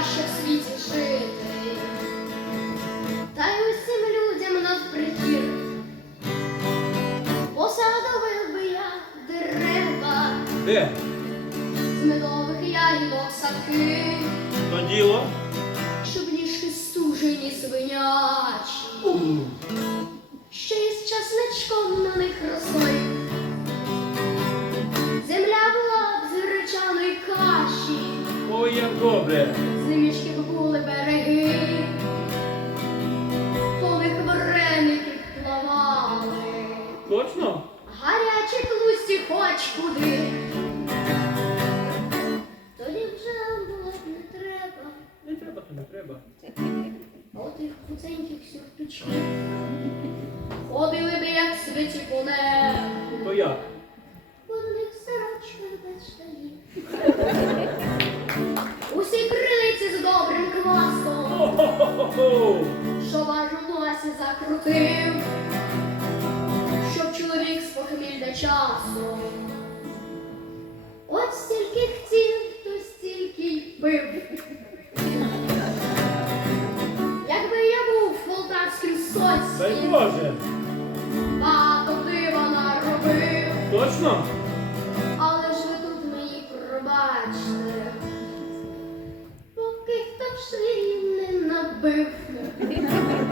краще в світі жити, та й усім людям навпритир. Посадовив би я дерева, Де? з медових яїлок садки, То діло? щоб ніжки стужені звинячі, ще й з часничком на них. Як добре. з немішки були береги, пових вареників плавали. Точно? Гарячі тлусті хоч куди. Тоді вже було б не треба Не треба, то не треба. отих куценьких сюртучків. Ходили би, як свиті по Що у носі закрутив, щоб чоловік спохміль до часу. От стільки хтів, то стільки й пив. Якби я був в полтавським Дай соцьким, Боже. багато дива наробив. Точно? Але ж ви тут мені пробачте. Поки хто йшли birth.